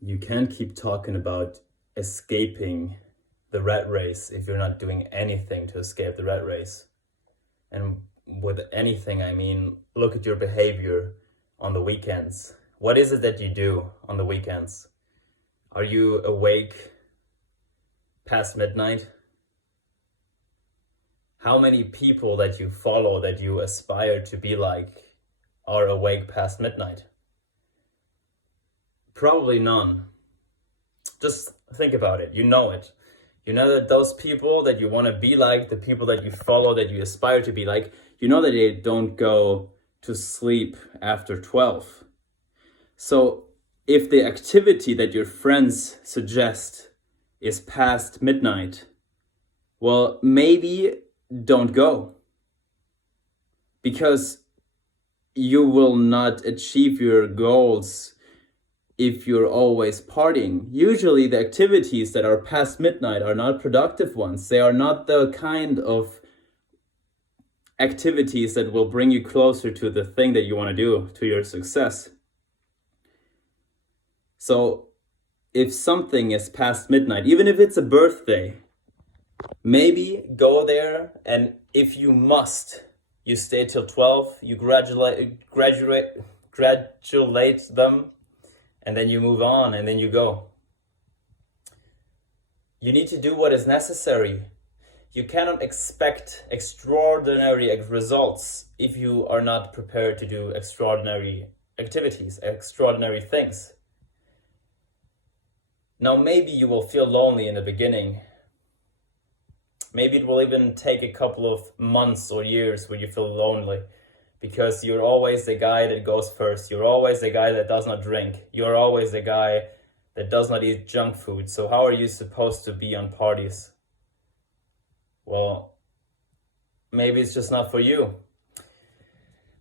You can't keep talking about escaping the rat race if you're not doing anything to escape the rat race. And with anything, I mean, look at your behavior on the weekends. What is it that you do on the weekends? Are you awake past midnight? How many people that you follow, that you aspire to be like, are awake past midnight? Probably none. Just think about it. You know it. You know that those people that you want to be like, the people that you follow, that you aspire to be like, you know that they don't go to sleep after 12. So if the activity that your friends suggest is past midnight, well, maybe don't go. Because you will not achieve your goals if you're always partying. Usually the activities that are past midnight are not productive ones. They are not the kind of activities that will bring you closer to the thing that you want to do, to your success. So if something is past midnight, even if it's a birthday, maybe go there, and if you must, you stay till 12, you graduate them, and then you move on, and then you go. You need to do what is necessary. You cannot expect extraordinary results if you are not prepared to do extraordinary activities, extraordinary things. Now, maybe you will feel lonely in the beginning. Maybe it will even take a couple of months or years where you feel lonely, because you're always the guy that goes first. You're always the guy that does not drink. You're always the guy that does not eat junk food. So how are you supposed to be on parties? Well, maybe it's just not for you.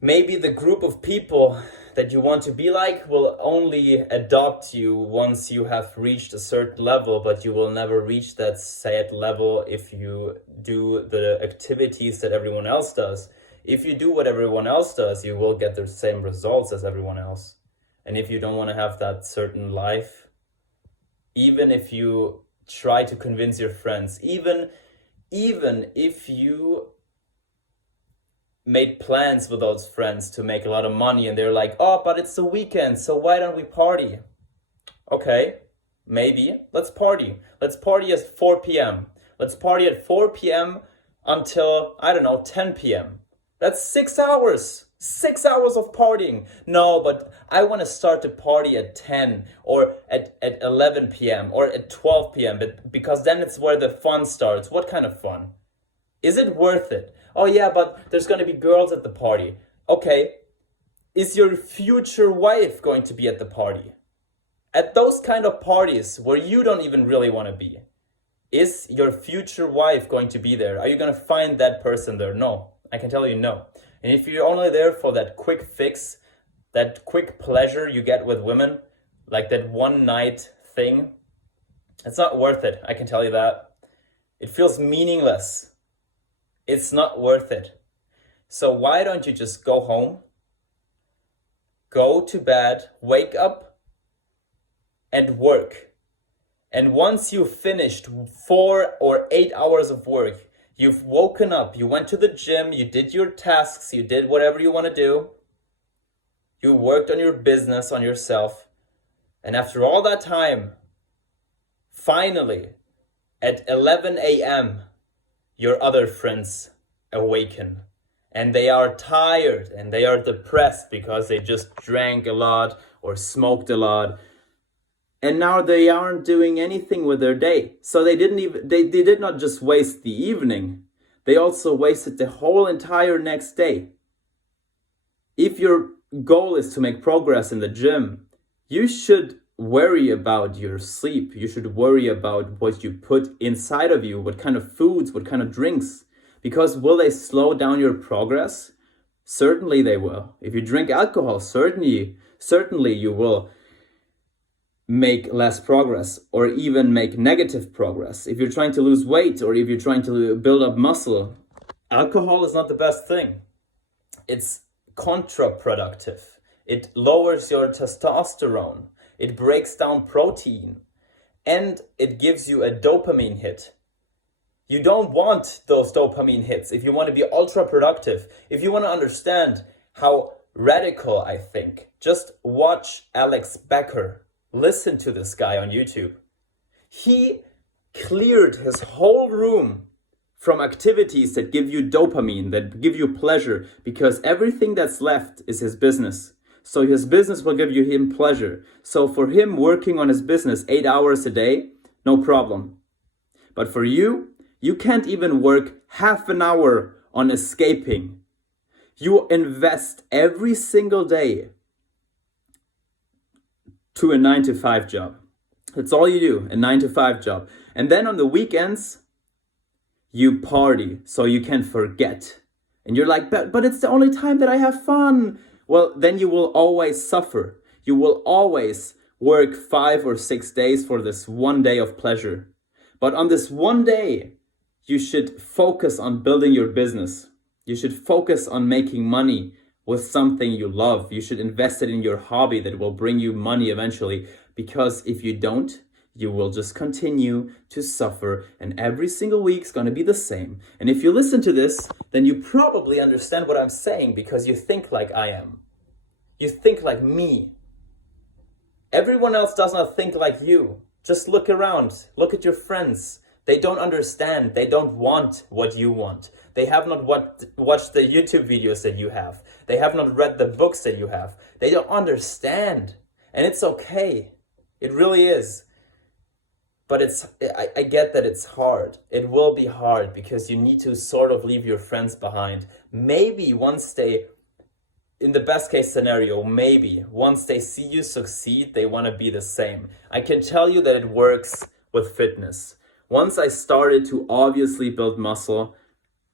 Maybe the group of people that you want to be like will only adopt you once you have reached a certain level, but you will never reach that said level if you do the activities that everyone else does. If you do what everyone else does, you will get the same results as everyone else. And if you don't want to have that certain life, even if you try to convince your friends, even if you made plans with those friends to make a lot of money, and they're like, oh, but it's the weekend, so why don't we party? Okay, maybe, let's party. Let's party at 4 p.m. Let's party at 4 p.m. until, I don't know, 10 p.m. That's 6 hours. 6 hours of partying. No, but I want to start the party at 10 or at 11 p.m. or at 12 p.m. because then it's where the fun starts. What kind of fun? Is it worth it? Oh yeah, but there's going to be girls at the party. Okay, is your future wife going to be at the party? At those kind of parties where you don't even really want to be, is your future wife going to be there? Are you going to find that person there? No, I can tell you no. And if you're only there for that quick fix, that quick pleasure you get with women, like that one night thing, it's not worth it. I can tell you that. It feels meaningless. It's not worth it. So why don't you just go home, go to bed, wake up, and work. And once you've finished 4 or 8 hours of work, you've woken up, you went to the gym, you did your tasks, you did whatever you want to do, you worked on your business, on yourself, and after all that time, finally, at 11 a.m., your other friends awaken, and they are tired and they are depressed because they just drank a lot or smoked a lot, and now they aren't doing anything with their day. So they did not just waste the evening, they also wasted the whole entire next day. If your goal is to make progress in the gym, you should worry about your sleep. You should worry about what you put inside of you, what kind of foods, what kind of drinks. Because will they slow down your progress? Certainly they will. If you drink alcohol, certainly you will make less progress or even make negative progress. If you're trying to lose weight or if you're trying to build up muscle, alcohol is not the best thing. It's counterproductive. It lowers your testosterone. it breaks down protein, and it gives you a dopamine hit. You don't want those dopamine hits if you want to be ultra productive. If you want to understand how radical I think, just watch Alex Becker. Listen to this guy on YouTube. He cleared his whole room from activities that give you dopamine, that give you pleasure, because everything that's left is his business. So his business will give him pleasure. So for him, working on his business 8 hours a day, no problem. But for you, you can't even work half an hour on escaping. You invest every single day to a 9-to-5 job. That's all you do, a 9-to-5 job. And then on the weekends, you party so you can forget. And you're like, but it's the only time that I have fun. Well, then you will always suffer. You will always work 5 or 6 days for this one day of pleasure. But on this one day, you should focus on building your business. You should focus on making money with something you love. You should invest it in your hobby that will bring you money eventually. Because if you don't, you will just continue to suffer, and every single week's gonna be the same. And if you listen to this, then you probably understand what I'm saying, because you think like I am. You think like me. Everyone else does not think like you. Just look around, look at your friends. They don't understand, they don't want what you want. They have not watched the YouTube videos that you have. They have not read the books that you have. They don't understand. And it's okay. It really is. But I get that it's hard. It will be hard because you need to sort of leave your friends behind. Maybe once they, in the best case scenario, maybe once they see you succeed, they want to be the same. I can tell you that it works with fitness. Once I started to obviously build muscle,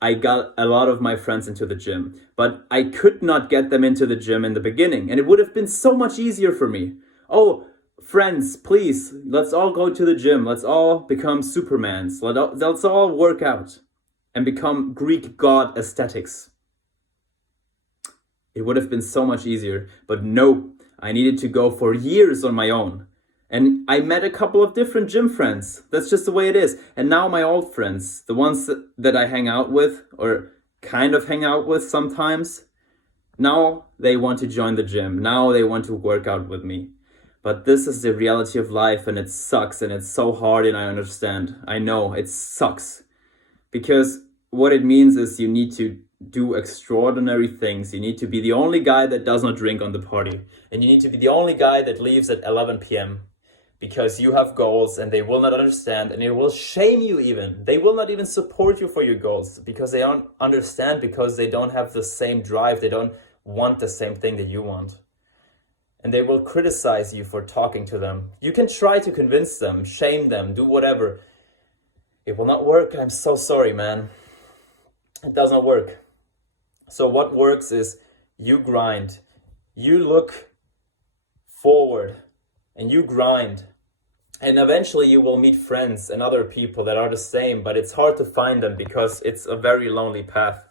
I got a lot of my friends into the gym. But I could not get them into the gym in the beginning. And it would have been so much easier for me. Oh, friends, please, let's all go to the gym. Let's all become Supermans. Let's all work out and become Greek god aesthetics. It would have been so much easier. But no, I needed to go for years on my own. And I met a couple of different gym friends. That's just the way it is. And now my old friends, the ones that I hang out with or kind of hang out with sometimes, now they want to join the gym. Now they want to work out with me. But this is the reality of life, and it sucks, and it's so hard, and I understand. I know, it sucks. Because what it means is you need to do extraordinary things. You need to be the only guy that does not drink on the party. And you need to be the only guy that leaves at 11 p.m. Because you have goals and they will not understand, and it will shame you even. They will not even support you for your goals because they don't understand, because they don't have the same drive. They don't want the same thing that you want. And they will criticize you for talking to them. You can try to convince them, shame them, do whatever. It will not work. I'm so sorry, man. It does not work. So what works is you grind. You look forward and you grind. And eventually you will meet friends and other people that are the same, but it's hard to find them because it's a very lonely path.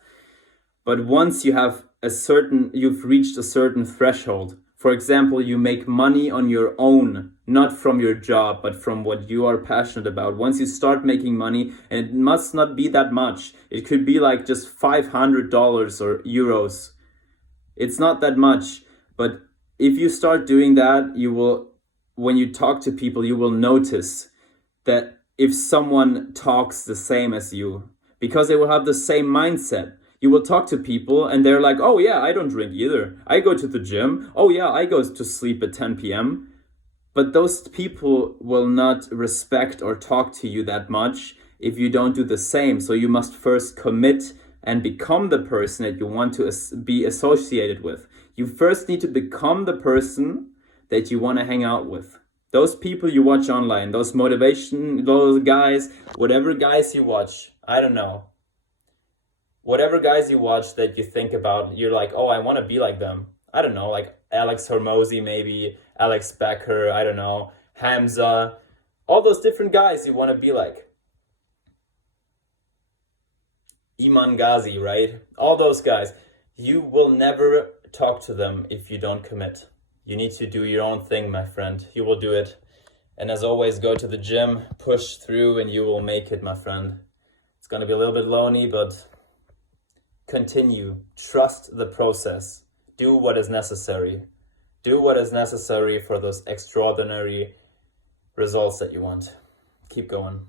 But once you've reached a certain threshold, for example, you make money on your own, not from your job, but from what you are passionate about. Once you start making money, and it must not be that much. It could be like just $500 or euros. It's not that much, but if you start doing that, when you talk to people, you will notice that if someone talks the same as you, because they will have the same mindset. You will talk to people and they're like, oh yeah, I don't drink either. I go to the gym. Oh yeah, I go to sleep at 10 p.m. But those people will not respect or talk to you that much if you don't do the same. So you must first commit and become the person that you want to be associated with. You first need to become the person that you want to hang out with. Those people you watch online, those guys, whatever guys you watch, I don't know. Whatever guys you watch that you think about, you're like, oh, I want to be like them. I don't know, like Alex Hormozi maybe, Alex Becker, I don't know, Hamza. All those different guys you want to be like. Iman Ghazi, right? All those guys. You will never talk to them if you don't commit. You need to do your own thing, my friend. You will do it. And as always, go to the gym, push through, and you will make it, my friend. It's going to be a little bit lonely, but continue. Trust the process. Do what is necessary. Do what is necessary for those extraordinary results that you want. Keep going.